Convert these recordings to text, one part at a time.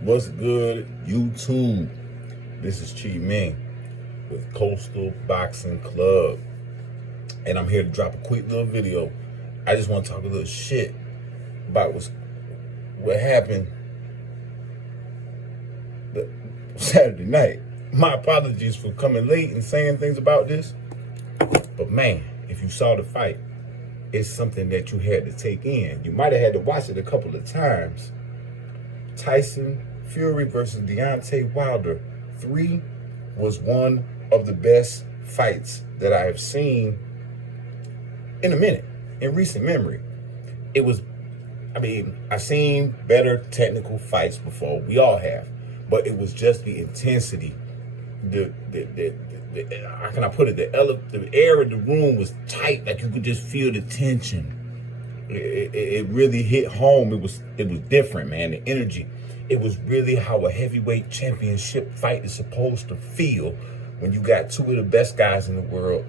What's good, YouTube? This is Ming with Coastal Boxing Club, and I'm here to drop a quick little video. I just want to talk a little shit about what happened Saturday night. My apologies for coming late and saying things about this, but man, if you saw the fight, it's something that you had to take in. You might have had to watch it a couple of times. Tyson Fury versus Deontay Wilder 3 was one of the best fights that I have seen in a minute, in recent memory. It was, I've seen better technical fights before. We all have. But it was just the intensity. How can I put it? The air in the room was tight. Like you could just feel the tension. It really hit home. It was different, man. The energy. It was really how a heavyweight championship fight is supposed to feel when you got two of the best guys in the world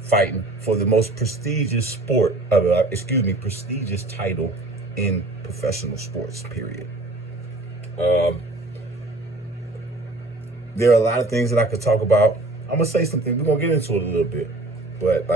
fighting for the most prestigious prestigious title in professional sports, period. There are a lot of things that I could talk about. I'm going to say something. We're going to get into it a little bit. But,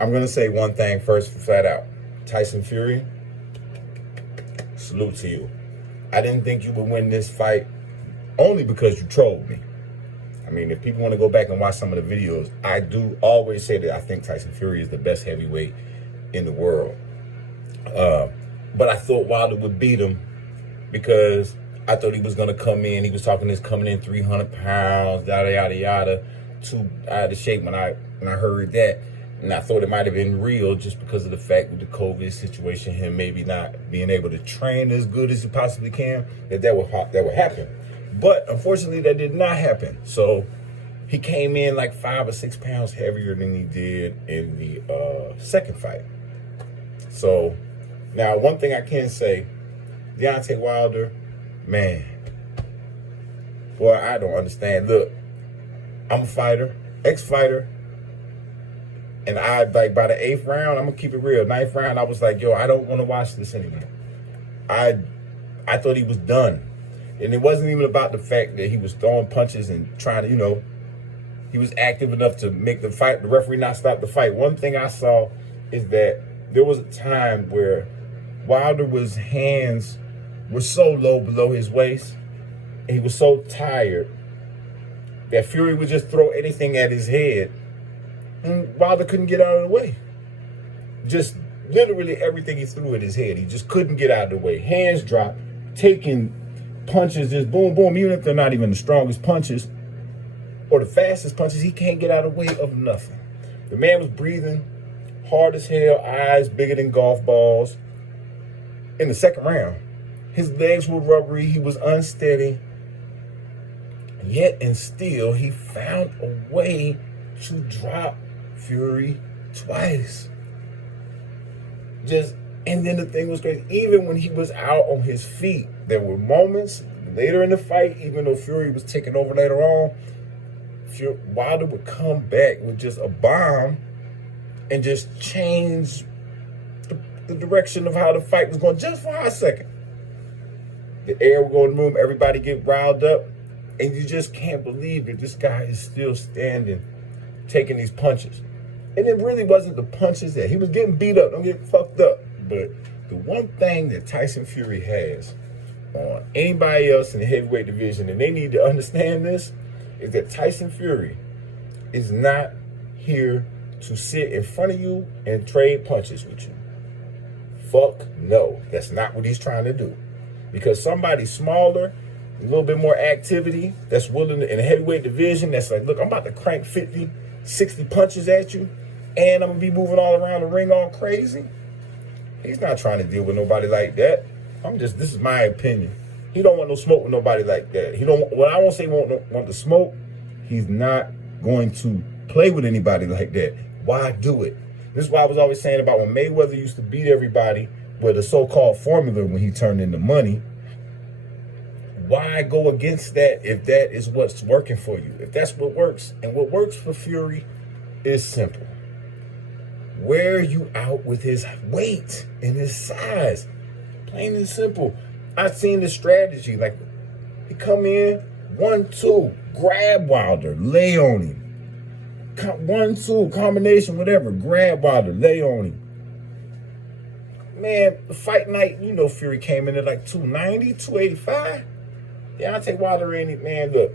I'm going to say one thing first, flat out. Tyson Fury, salute to you. I didn't think you would win this fight only because you trolled me. I mean, if people want to go back and watch some of the videos, I do always say that I think Tyson Fury is the best heavyweight in the world. But I thought Wilder would beat him because I thought he was going to come in. He was talking this coming in 300 pounds, yada, yada, yada. Too out of shape when I heard that. And I thought it might have been real just because of the fact with the COVID situation, him maybe not being able to train as good as he possibly can, that would happen. But unfortunately, that did not happen. So he came in like 5 or 6 pounds heavier than he did in the second fight. So now one thing I can say, Deontay Wilder, man, boy, I don't understand. Look, I'm a fighter, ex-fighter, and I, by the 8th round, I'm going to keep it real. 9th round, I was like, yo, I don't want to watch this anymore. I thought he was done. And it wasn't even about the fact that he was throwing punches and trying to, he was active enough to make the referee not stop the fight. One thing I saw is that there was a time where Wilder's hands were so low below his waist, and he was so tired that Fury would just throw anything at his head, and Wilder couldn't get out of the way. Just literally everything he threw at his head, he just couldn't get out of the way. Hands dropped, taking punches, just boom, boom, even if they're not even the strongest punches or the fastest punches, he can't get out of the way of nothing. The man was breathing hard as hell, eyes bigger than golf balls. In the second round, his legs were rubbery, he was unsteady, yet and still he found a way to drop Fury twice. And then the thing was crazy. Even when he was out on his feet, there were moments later in the fight, even though Fury was taking over later on, Wilder would come back with just a bomb and just change the direction of how the fight was going just for a second. The air would go in the room, everybody get riled up, and you just can't believe that this guy is still standing, taking these punches. And it really wasn't the punches that he was getting beat up, don't get fucked up. But the one thing that Tyson Fury has on anybody else in the heavyweight division, and they need to understand this, is that Tyson Fury is not here to sit in front of you and trade punches with you. Fuck no. That's not what he's trying to do. Because somebody smaller, a little bit more activity, that's willing to, in a heavyweight division, that's like, look, I'm about to crank 50, 60 punches at you, and I'm going to be moving all around the ring all crazy. He's not trying to deal with nobody like that. This is my opinion. He don't want no smoke with nobody like that. I won't say want the smoke, he's not going to play with anybody like that. Why do it? This is why I was always saying about when Mayweather used to beat everybody with a so-called formula when he turned into money. Why go against that if that is what's working for you? If that's what works, and what works for Fury is simple. Wear you out with his weight and his size. Plain and simple. I seen the strategy. Like, he come in, 1-2, grab Wilder, lay on him. 1-2, combination, whatever, grab Wilder, lay on him. Man, the fight night, you know, Fury came in at like 290, 285. Deontay Wilder in it, man. Look,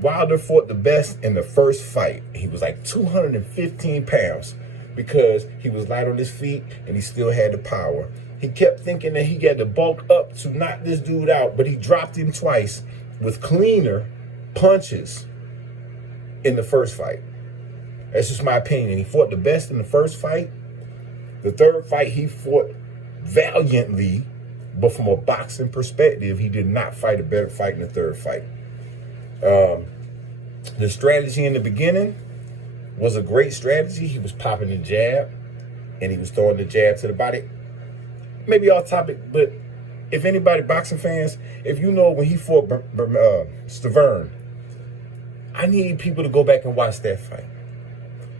Wilder fought the best in the first fight. He was like 215 pounds because he was light on his feet and he still had the power. He kept thinking that he had to bulk up to knock this dude out, but he dropped him twice with cleaner punches in the first fight. That's just my opinion. He fought the best in the first fight. The third fight, he fought valiantly, but from a boxing perspective, he did not fight a better fight in the third fight. The strategy in the beginning was a great strategy. He was popping the jab, and he was throwing the jab to the body. Maybe off topic, but if anybody, boxing fans, if you know when he fought Stavern, I need people to go back and watch that fight.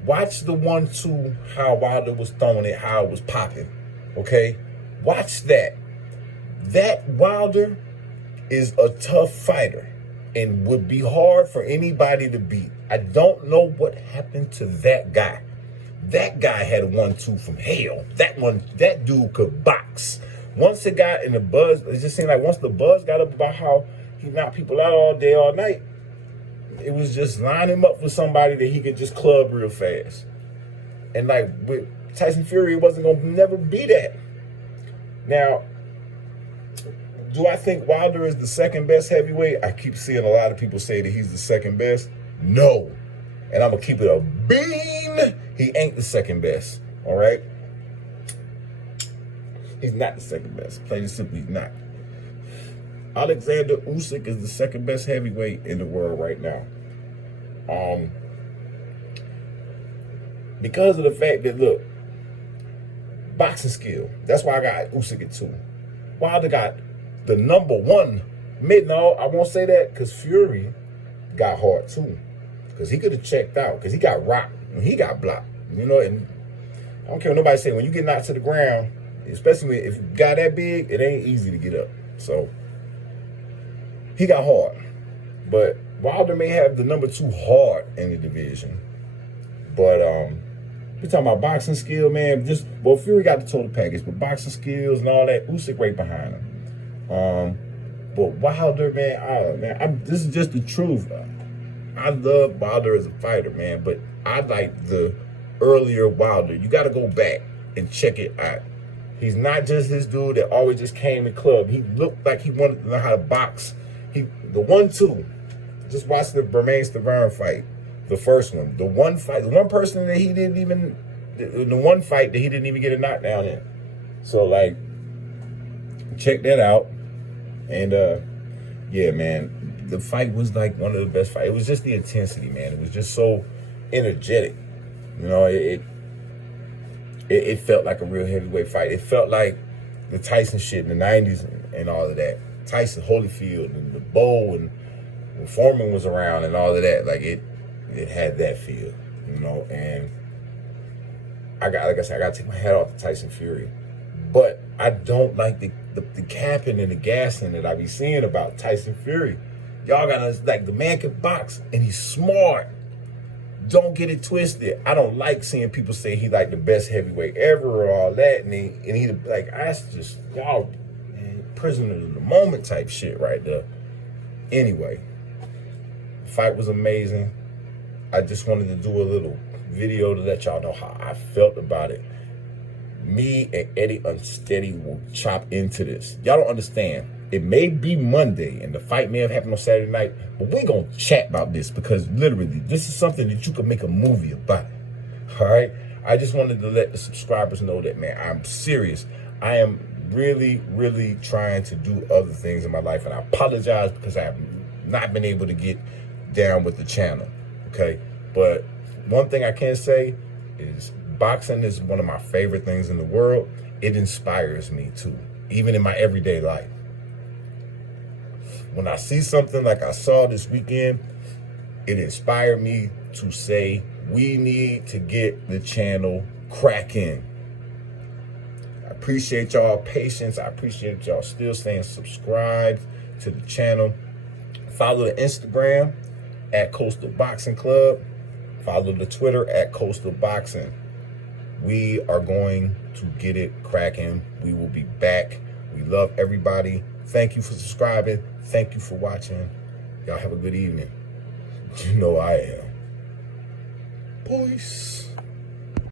Watch the 1-2, how Wilder was throwing it, how it was popping, okay? Watch that. That Wilder is a tough fighter and would be hard for anybody to beat. I don't know what happened to that guy. That guy had a 1-2 from hell. That dude could box. Once it got in the buzz, it just seemed like once the buzz got up about how he knocked people out all day, all night, it was just line him up with somebody that he could just club real fast. And like with Tyson Fury, it wasn't gonna never be that. Now, do I think Wilder is the second best heavyweight? I keep seeing a lot of people say that he's the second best. No. And I'm gonna keep it a bean. He ain't the second best. All right? He's not the second best. Plain and simply, he's not. Alexander Usyk is the second best heavyweight in the world right now. Because of the fact that, look, boxing skill. That's why I got Usyk at 2. Wilder got the number 1 mid. No, I won't say that because Fury got hard too. Because he could have checked out. Because he got rocked and he got blocked. You know, and I don't care what nobody say. When you get knocked to the ground, especially if you got that big, it ain't easy to get up. So he got hard. But Wilder may have the number 2 hard in the division. But we talking about boxing skill, man. Well, Fury got the total package, but boxing skills and all that, Usyk right behind him. But Wilder, man, this is just the truth. I love Wilder as a fighter, man, but I like the earlier Wilder. You got to go back and check it out. He's not just this dude that always just came in club. He looked like he wanted to learn how to box. The 1-2. Just watch the Stavern fight. The first one. The one person that he didn't even, the one fight that he didn't even get a knockdown in. So, like, check that out. And, yeah, man, the fight was like one of the best fights. It was just the intensity, man. It was just so energetic. You know, it felt like a real heavyweight fight. It felt like the Tyson shit in the 90s and all of that. Tyson, Holyfield, and the Bow, and when Foreman was around and all of that. Like, it had that feel, you know. And like I said, I got to take my hat off to Tyson Fury. But I don't like the capping and the gassing that I be seeing about Tyson Fury. Y'all gotta, like, the man can box and he's smart. Don't get it twisted. I don't like seeing people say he like the best heavyweight ever or all that. And he like, that's just, y'all, man, prisoner of the moment type shit right there. Anyway, the fight was amazing. I just wanted to do a little video to let y'all know how I felt about it. Me and Eddie Unsteady will chop into this. Y'all don't understand. It may be Monday and the fight may have happened on Saturday night, but we're going to chat about this because literally this is something that you could make a movie about. All right? I just wanted to let the subscribers know that, man, I'm serious. I am really, really trying to do other things in my life, and I apologize because I have not been able to get down with the channel, okay? But one thing I can say is boxing is one of my favorite things in the world. It inspires me too, even in my everyday life. When I see something like I saw this weekend, it inspired me to say, we need to get the channel cracking. I appreciate y'all patience. I appreciate y'all still staying subscribed to the channel. Follow the Instagram at Coastal Boxing Club. Follow the Twitter at Coastal Boxing. We are going to get it cracking. We will be back. We love everybody. Thank you for subscribing. Thank you for watching. Y'all have a good evening. You know I am. Peace.